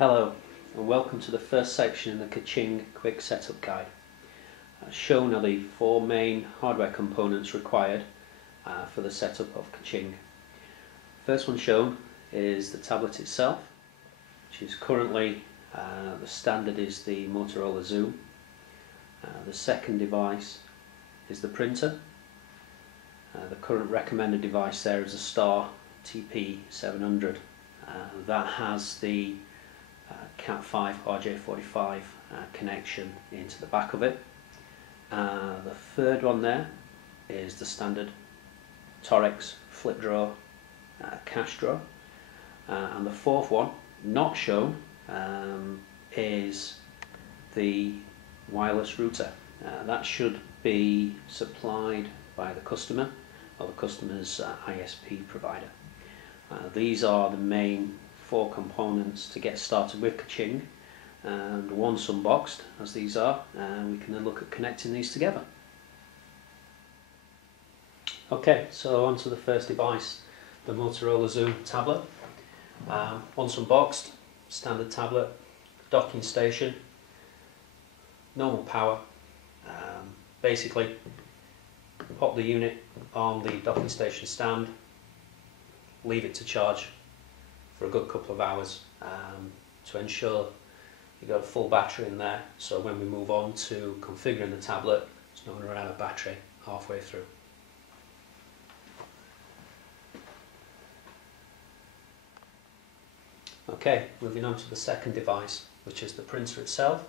Hello and welcome to the first section in the Kaching Quick Setup Guide. Shown are the four main hardware components required for the setup of Kaching. First one shown is the tablet itself, which is currently the standard is the Motorola Xoom. The second device is the printer. The current recommended device there is a Star TP700. That has the Cat5 RJ45 connection into the back of it. The third one there is the standard Torx flip drawer cash drawer, and the fourth one, not shown, is the wireless router. That should be supplied by the customer or the customer's ISP provider. These are the main four components to get started with Kaching, and once unboxed, as these are, we can then look at connecting these together. Okay, so on to the first device, the Motorola Xoom tablet. Once unboxed, standard tablet, docking station, normal power. Basically, pop the unit on the docking station stand, leave it to charge for a good couple of hours to ensure you've got a full battery in there, so when we move on to configuring the tablet, it's not going to run out of battery halfway through. Okay, moving on to the second device, which is the printer itself.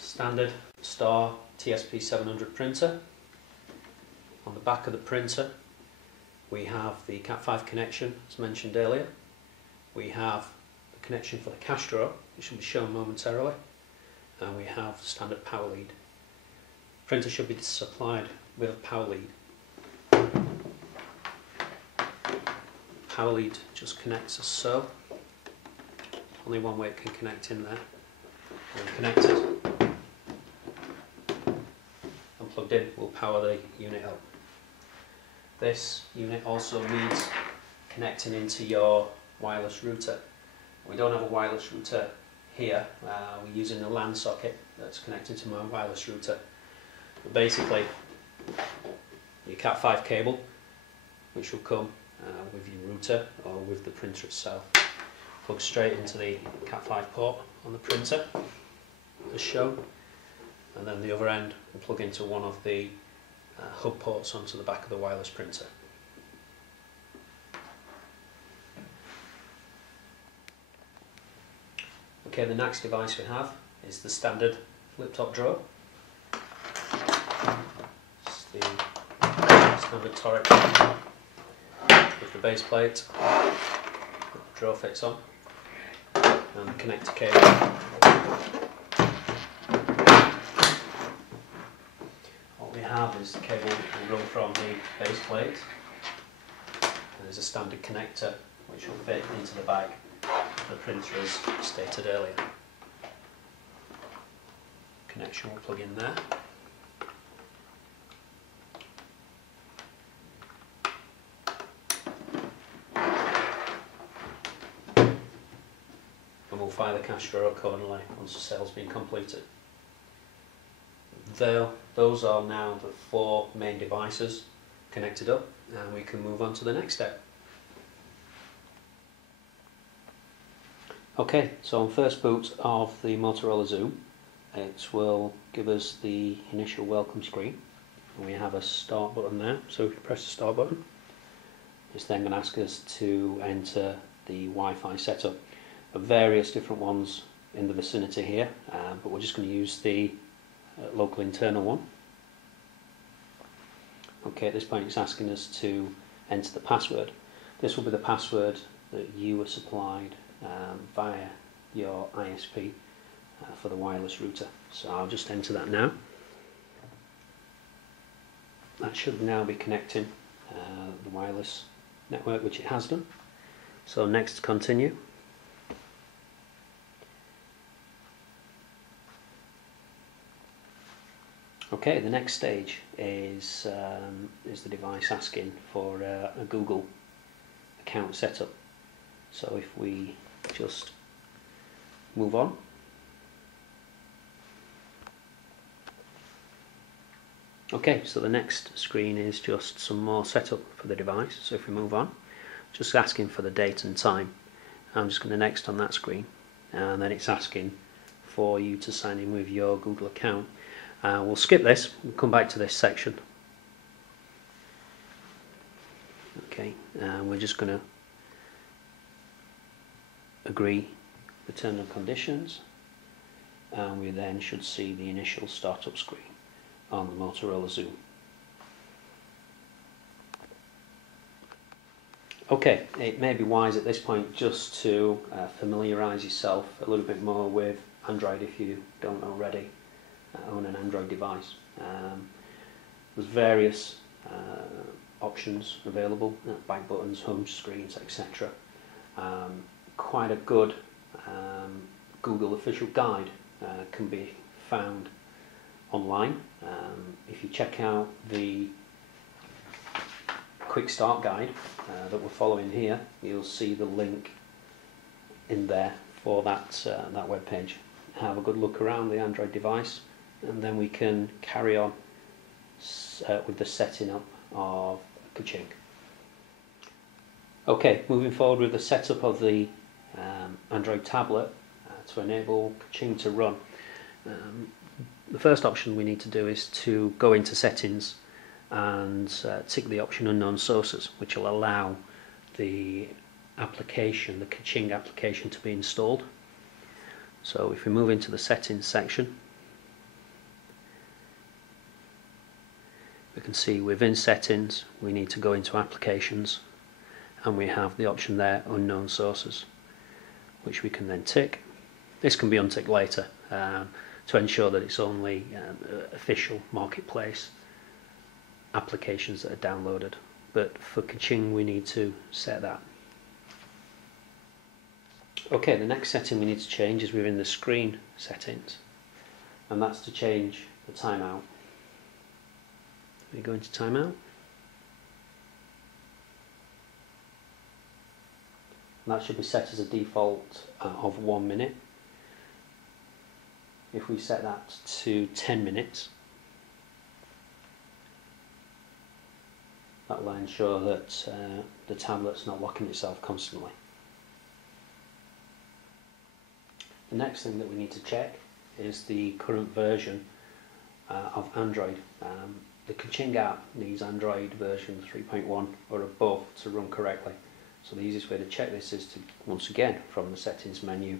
Standard Star TSP700 printer. On the back of the printer we have the Cat5 connection, as mentioned earlier. We have the connection for the cash drawer, which will be shown momentarily, and we have the standard power lead. The printer should be supplied with a power lead. Power lead just connects as so. Only one way it can connect in there. When connected and plugged in, will power the unit up. This unit also needs connecting into your wireless router. We don't have a wireless router here, we're using the LAN socket that's connected to my wireless router. But basically, your Cat5 cable, which will come with your router or with the printer itself, plugs straight into the Cat5 port on the printer, as shown, and then the other end will plug into one of the hub ports onto the back of the wireless printer. Okay, the next device we have is the standard flip top drawer. It's the standard Torx with the base plate, the drawer fits on, and the connector cable. What we have is the cable will run from the base plate, and there's a standard connector which will fit into the bag of the printer as stated earlier. Connection will plug in there. And we'll fire the cash drawer accordingly once the sale's been completed. Those are now the four main devices connected up, and we can move on to the next step. Okay, so on first boot of the Motorola Xoom, it will give us the initial welcome screen. And we have a start button there, so if you press the start button, it's then going to ask us to enter the Wi-Fi setup. There are various different ones in the vicinity here, but we're just going to use the local internal one. Okay, at this point it's asking us to enter the password. This will be the password that you were supplied via your ISP for the wireless router. So I'll just enter that now. That should now be connecting the wireless network, which it has done. So next, continue. Okay, the next stage is the device asking for a Google account setup. So if we just move on. Okay, so the next screen is just some more setup for the device. So if we move on, just asking for the date and time. I'm just going to next on that screen, and then it's asking for you to sign in with your Google account. We'll skip this, we'll come back to this section. Okay, we're just going to agree the terms and conditions, and we then should see the initial startup screen on the Motorola Zoom. Okay, it may be wise at this point just to familiarise yourself a little bit more with Android if you don't already own an Android device. There's various options available, back buttons, home screens, etc. Quite a good Google official guide can be found online. If you check out the quick start guide that we're following here, you'll see the link in there for that web page. Have a good look around the Android device, and then we can carry on with the setting up of Kaching. Okay, moving forward with the setup of the Android tablet to enable Kaching to run. The first option we need to do is to go into settings and tick the option unknown sources, which will allow the application, the Kaching application, to be installed. So if we move into the settings section, we can see within settings we need to go into applications, and we have the option there, unknown sources, which we can then tick. This can be unticked later to ensure that it's only official marketplace applications that are downloaded, but for Kaching we need to set that. Okay, the next setting we need to change is within the screen settings, and that's to change the timeout. We go into timeout, and that should be set as a default of 1 minute. If we set that to 10 minutes, that will ensure that the tablet's not locking itself constantly. The next thing that we need to check is the current version of Android. The Kaching app needs Android version 3.1 or above to run correctly. So the easiest way to check this is to, once again, from the settings menu,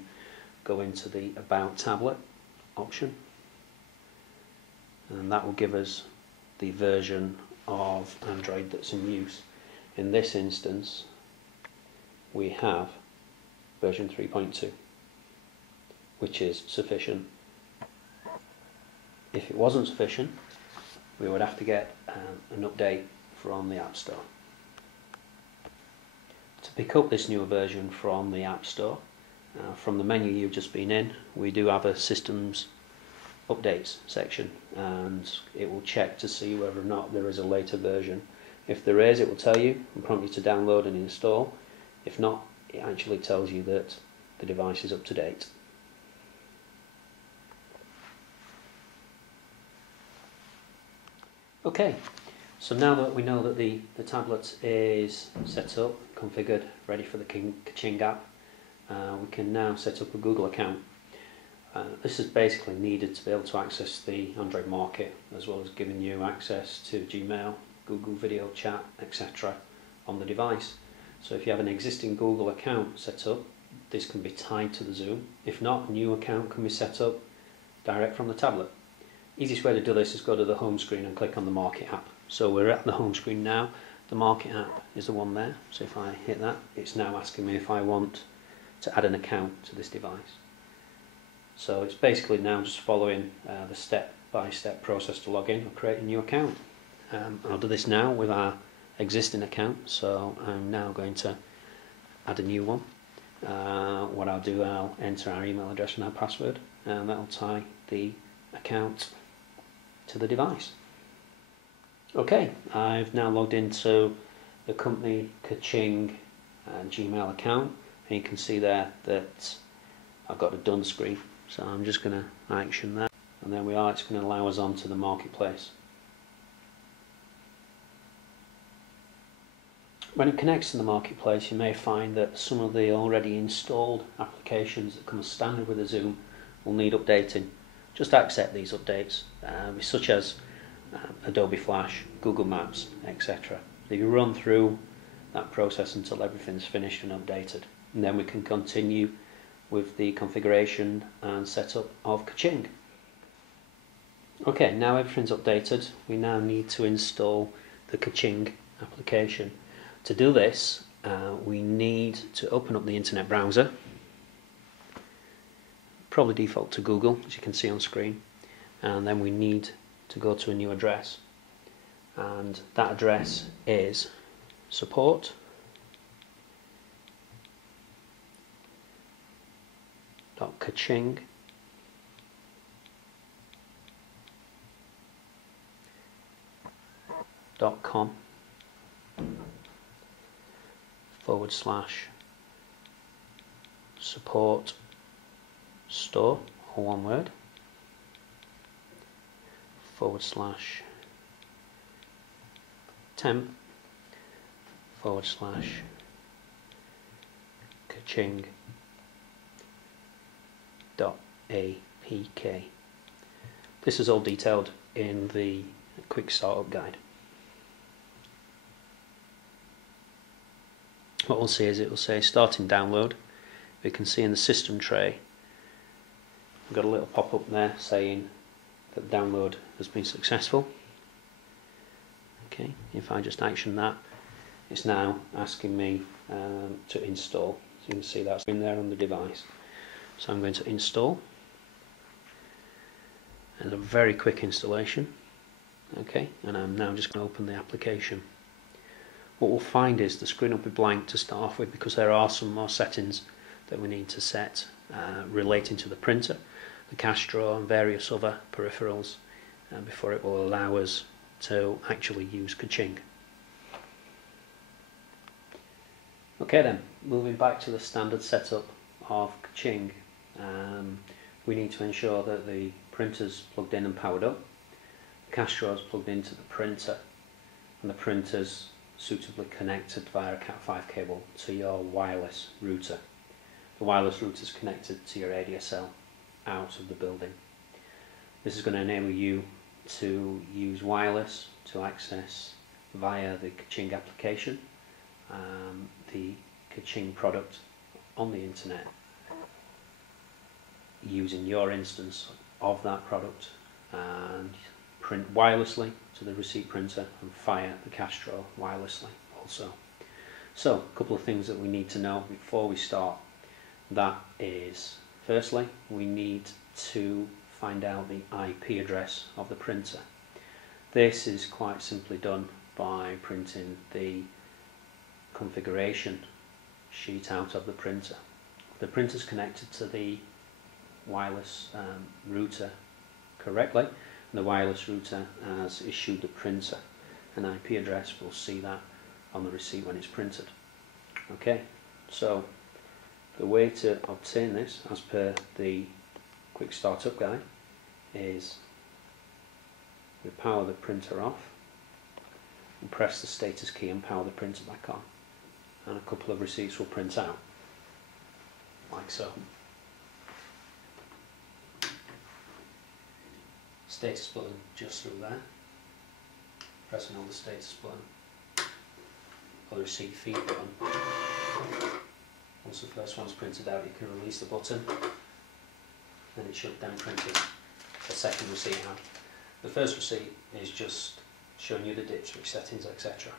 go into the About Tablet option, and that will give us the version of Android that's in use. In this instance we have version 3.2, which is sufficient. If it wasn't sufficient, we would have to get an update from the App Store. To pick up this newer version from the App Store, from the menu you've just been in, we do have a Systems Updates section, and it will check to see whether or not there is a later version. If there is, it will tell you and prompt you to download and install. If not, it actually tells you that the device is up to date. Okay, so now that we know that the tablet is set up, configured, ready for the Kaching app, we can now set up a Google account. This is basically needed to be able to access the Android market, as well as giving you access to Gmail, Google Video Chat, etc. on the device. So if you have an existing Google account set up, this can be tied to the Zoom. If not, a new account can be set up direct from the tablet. Easiest way to do this is go to the home screen and click on the Market app. So we're at the home screen now. The Market app is the one there. So if I hit that, it's now asking me if I want to add an account to this device. So it's basically now just following the step-by-step process to log in or create a new account. I'll do this now with our existing account, so I'm now going to add a new one. What I'll do, I'll enter our email address and our password, and that'll tie the account to the device. Okay, I've now logged into the company Kaching Gmail account, and you can see there that I've got a done screen, so I'm just going to action that, and there we are. It's going to allow us onto the marketplace. When it connects to the marketplace, you may find that some of the already installed applications that come as standard with a Zoom will need updating. Just accept these updates, such as Adobe Flash, Google Maps, etc. If you run through that process until everything's finished and updated, and then we can continue with the configuration and setup of Kaching. Okay, now everything's updated, we now need to install the Kaching application. To do this, we need to open up the internet browser, probably default to Google, as you can see on screen, and then we need to go to a new address, and that address is support store, all one word, temp/Kaching.apk. This is all detailed in the quick startup guide. What we'll see is it will say starting download. We can see in the system tray we've got a little pop-up there saying that the download has been successful. Okay, if I just action that, it's now asking me to install. So you can see that's been there on the device. So I'm going to install. And a very quick installation. Okay, and I'm now just going to open the application. What we'll find is the screen will be blank to start off with, because there are some more settings that we need to set relating to the printer, the cash drawer and various other peripherals before it will allow us to actually use Kaching. Okay then, moving back to the standard setup of Kaching, we need to ensure that the printer's plugged in and powered up, the cash drawer is plugged into the printer, and the printer's suitably connected via a Cat5 cable to your wireless router. The wireless router is connected to your ADSL out of the building. This is going to enable you to use wireless to access via the Kaching application the Kaching product on the internet, using your instance of that product, and print wirelessly to the receipt printer and fire the cash drawer wirelessly also. So a couple of things that we need to know before we start. That is, firstly, we need to find out the IP address of the printer. This is quite simply done by printing the configuration sheet out of the printer. If the printer is connected to the wireless router correctly, and the wireless router has issued the printer an IP address, we'll see that on the receipt when it's printed. Okay, so the way to obtain this, as per the quick startup guide, is we power the printer off and press the status key and power the printer back on, and a couple of receipts will print out, like so. Status button just through there, pressing on the status button, or the receipt feed button. Once the first one's printed out, you can release the button, and it should then print a second receipt out. The first receipt is just showing you the dipswitch settings, etc.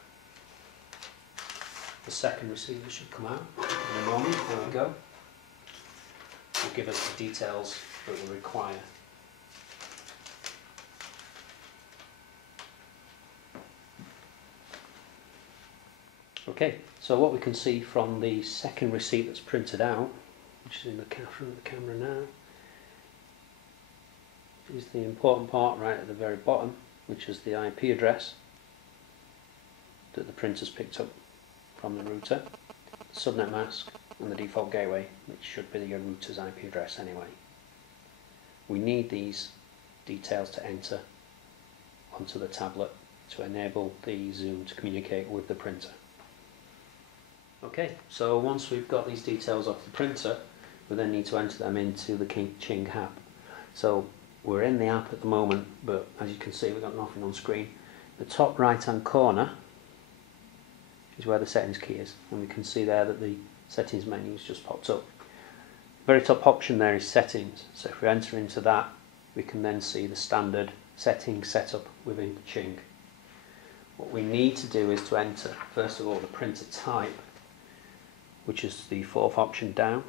The second receipt that should come out in a moment, there we go, will give us the details that we require. Okay, so what we can see from the second receipt that's printed out, which is in the camera now, is the important part right at the very bottom, which is the IP address that the printer's picked up from the router, subnet mask, and the default gateway, which should be your router's IP address anyway. We need these details to enter onto the tablet to enable the Zoom to communicate with the printer. Okay, so once we've got these details off the printer, we then need to enter them into the Kaching app. So we're in the app at the moment, but as you can see we've got nothing on screen. The top right hand corner is where the settings key is, and we can see there that the settings menu has just popped up. The very top option there is settings, so if we enter into that we can then see the standard settings setup within Kaching. What we need to do is to enter first of all the printer type, which is the third option down,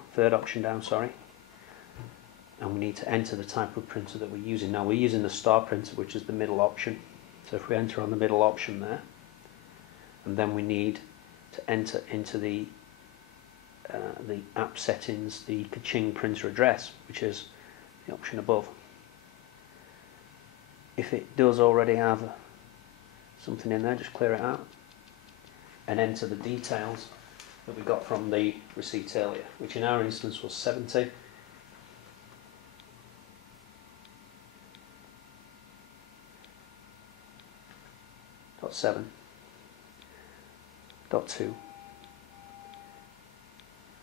and we need to enter the type of printer that we're using. Now we're using the star printer, which is the middle option, so if we enter on the middle option there, and then we need to enter into the app settings the Kaching printer address, which is the option above. If it does already have something in there, just clear it out and enter the details that we got from the receipt earlier, which in our instance was 70. .7, .2,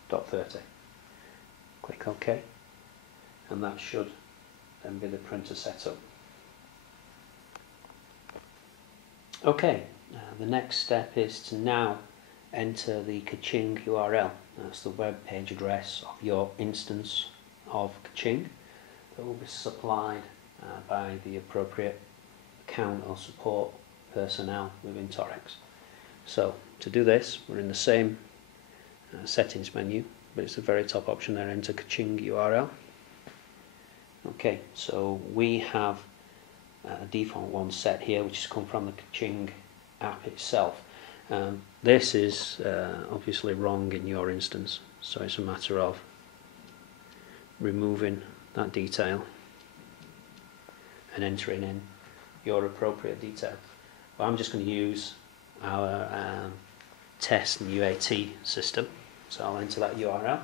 .30. Click OK, and that should then be the printer setup. Okay, the next step is to now enter the Kaching URL. That's the web page address of your instance of Kaching that will be supplied by the appropriate account or support personnel within Torex. So to do this, we're in the same settings menu, but it's the very top option there, enter Kaching URL. Okay, so we have a default one set here, which has come from the Kaching app itself. This is obviously wrong in your instance, so it's a matter of removing that detail and entering in your appropriate detail. Well, I'm just going to use our test and UAT system, so I'll enter that URL.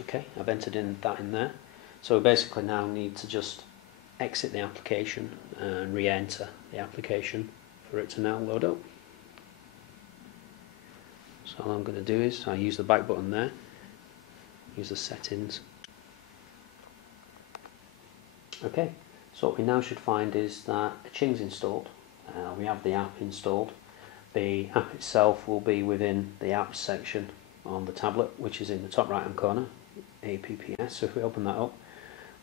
Okay, I've entered that in there. So we basically now need to just exit the application and re-enter the application for it to now load up. So all I'm going to do is I use the back button there, use the settings. Okay, so what we now should find is that Kaching's installed. We have the app installed. The app itself will be within the apps section on the tablet, which is in the top right hand corner, apps. So if we open that up,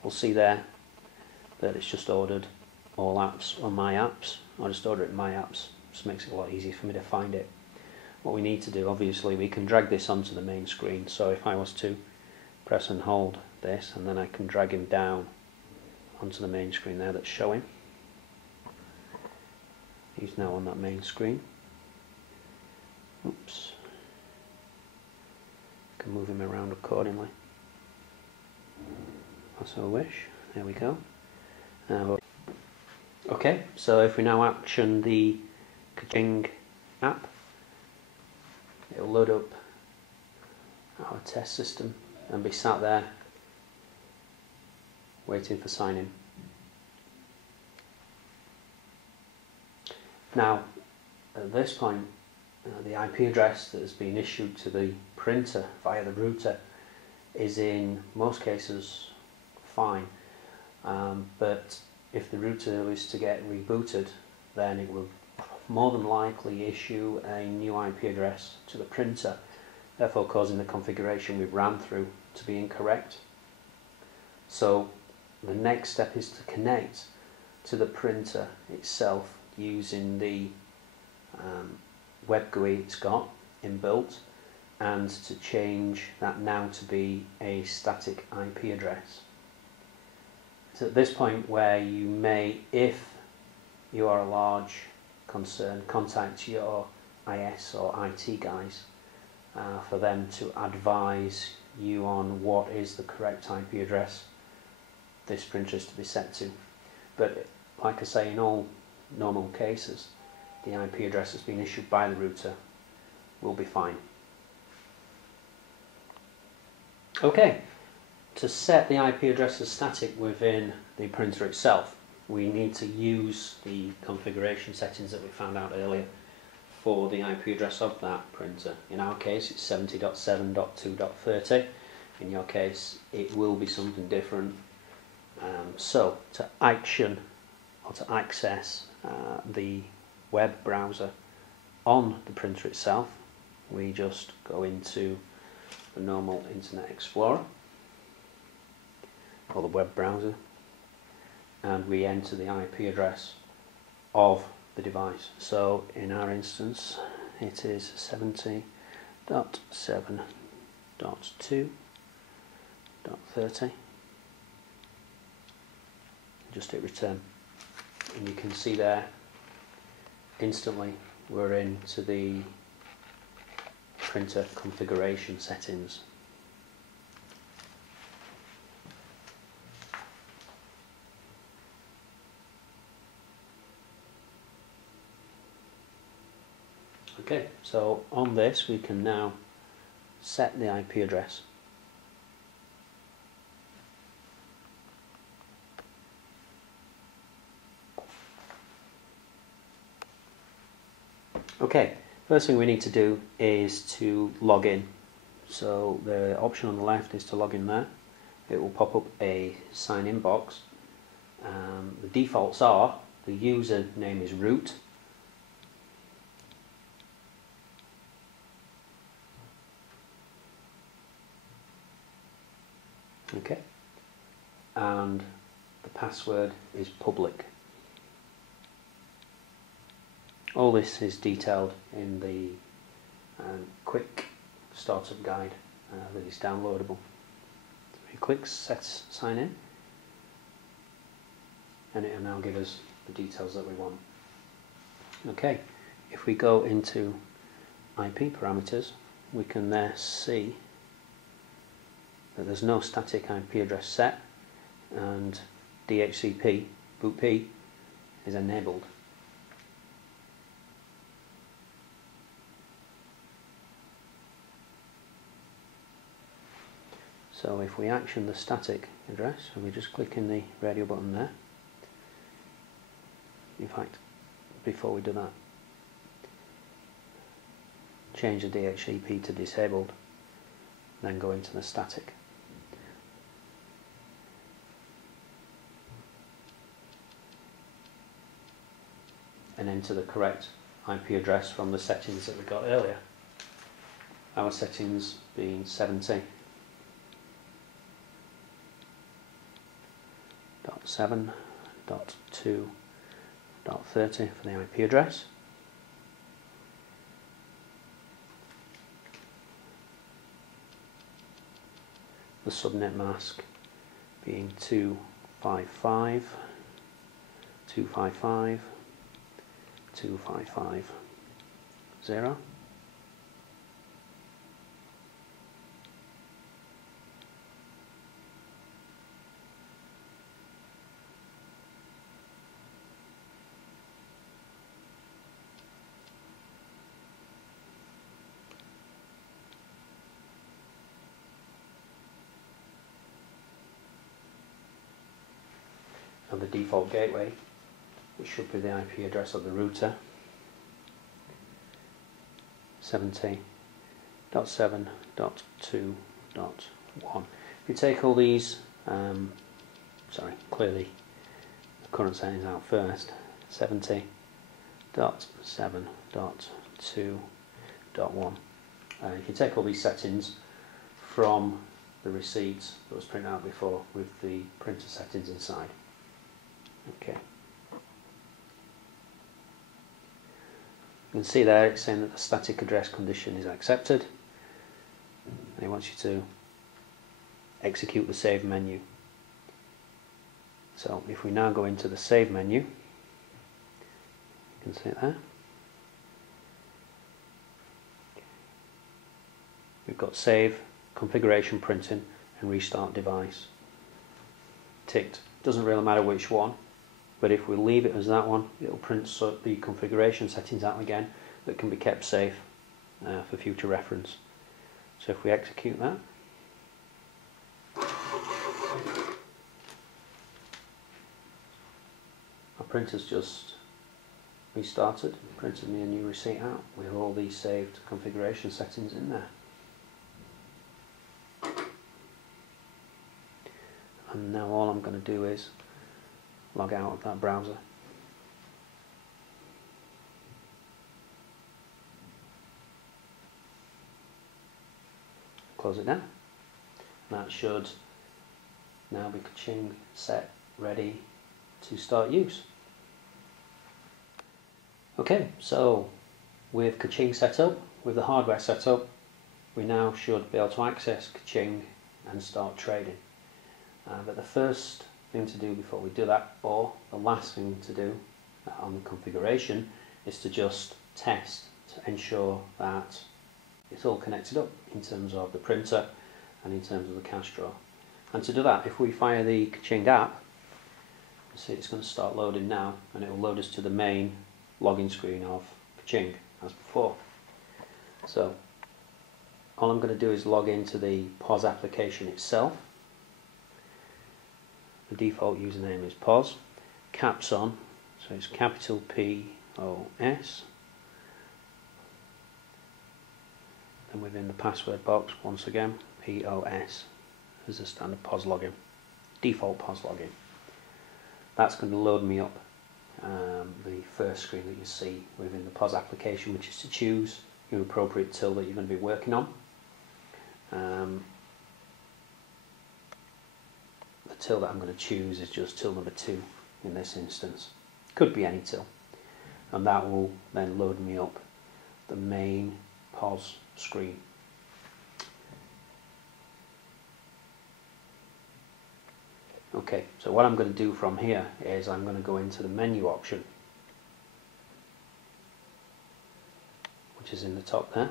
we'll see there that it's just ordered all apps on my apps. I'll just order it in my apps, just makes it a lot easier for me to find it. What we need to do, obviously, we can drag this onto the main screen. So if I was to press and hold this, and then I can drag him down onto the main screen there that's showing. He's now on that main screen. Oops. I can move him around accordingly as I wish. There we go. Okay, so if we now action the Kaching app, it'll load up our test system and be sat there waiting for sign-in. Now, at this point, the IP address that has been issued to the printer via the router is in most cases fine, but if the router is to get rebooted, then it will more than likely issue a new IP address to the printer, therefore causing the configuration we've ran through to be incorrect. So the next step is to connect to the printer itself using the web GUI it's got inbuilt, and to change that now to be a static IP address. It's at this point where you may, if you are a large concern, contact your IS or IT guys for them to advise you on what is the correct IP address this printer is to be set to. But like I say, in all normal cases, the IP address that's been issued by the router will be fine. Okay, to set the IP address as static within the printer itself, we need to use the configuration settings that we found out earlier for the IP address of that printer. In our case it's 70.7.2.30. In your case it will be something different. So to action or to access the web browser on the printer itself, we just go into the normal Internet Explorer or the web browser, and we enter the IP address of the device. So in our instance it is 70.7.2.30. Just hit return, and you can see there instantly we're into the printer configuration settings. Okay, so on this we can now set the IP address. Okay, first thing we need to do is to log in. So the option on the left is to log in there. It will pop up a sign in box. The defaults are the user name is root, okay, and the password is public. All this is detailed in the quick startup guide that is downloadable. So you click set sign in, and it will now give us the details that we want. Okay, if we go into IP parameters, we can there see that there's no static IP address set, and DHCP boot P is enabled. So if we action the static address, and we just click in the radio button there, in fact before we do that, change the DHCP to disabled, then go into the static. And enter the correct IP address from the settings that we got earlier. Our settings being 70.7.2.30 for the IP address. The subnet mask being 255.255.255.0. And the default gateway, which should be the IP address of the router, 70.7.2.1. If you take all these, clear the current settings out first, 70.7.2.1. If you take all these settings from the receipts that was printed out before with the printer settings inside. Okay. You can see there it's saying that the static address condition is accepted, and it wants you to execute the save menu. So if we now go into the save menu, you can see it there, got save, configuration printing and restart device ticked. Doesn't really matter which one, but if we leave it as that one, it'll print the configuration settings out again that can be kept safe for future reference. So if we execute that, our printer's just restarted, printed me a new receipt out with all these saved configuration settings in there. And now all I'm going to do is log out of that browser. Close it down. That should now be Kaching set, ready to start use. Okay, so with Kaching set up, with the hardware set up, we now should be able to access Kaching and start trading. But the first thing to do before we do that, or the last thing to do on the configuration, is to just test to ensure that it's all connected up in terms of the printer and in terms of the cash drawer. And to do that, if we fire the Kaching app, you see it's going to start loading now, and it will load us to the main login screen of Kaching as before. So all I'm going to do is log into the POS application itself. The default username is POS, caps on, so it's capital P-O-S. And within the password box, once again, P-O-S as a standard POS login, default POS login. That's going to load me up the first screen that you see within the POS application, which is to choose your appropriate till that you're going to be working on. The till that I'm going to choose is just till number 2 in this instance. Could be any till. And that will then load me up the main POS screen. Okay, so what I'm going to do from here is I'm going to go into the menu option, which is in the top there.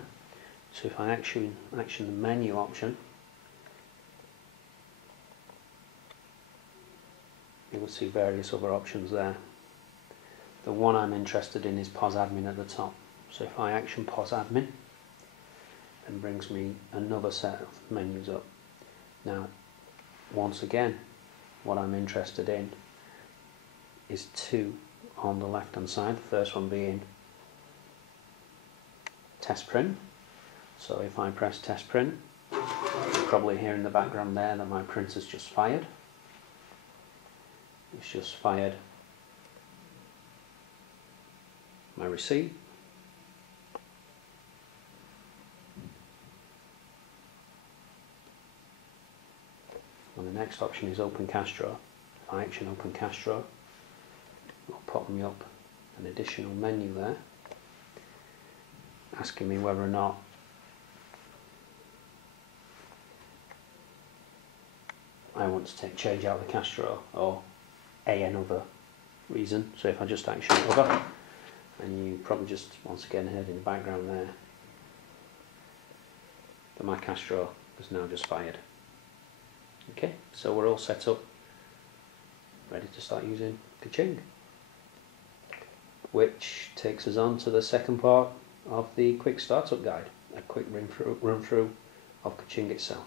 So if I action the menu option, you will see various other options there. The one I'm interested in is POS admin at the top. So if I action POS admin, it brings me another set of menus up. Now, once again, what I'm interested in is 2 on the left hand side, the first one being test print. So if I press test print, you'll probably hear in the background there that my printer's just fired. It's just fired my receipt. And the next option is open cash drawer. If I action open cash drawer, it'll pop me up an additional menu there, asking me whether or not I want to take change out of the cash drawer or another reason. So if I just action other, and you probably just once again heard in the background there that my cash drawer is now just fired. Okay, so we're all set up, ready to start using Kaching, which takes us on to the second part of the quick startup guide, a quick run through of Kaching itself.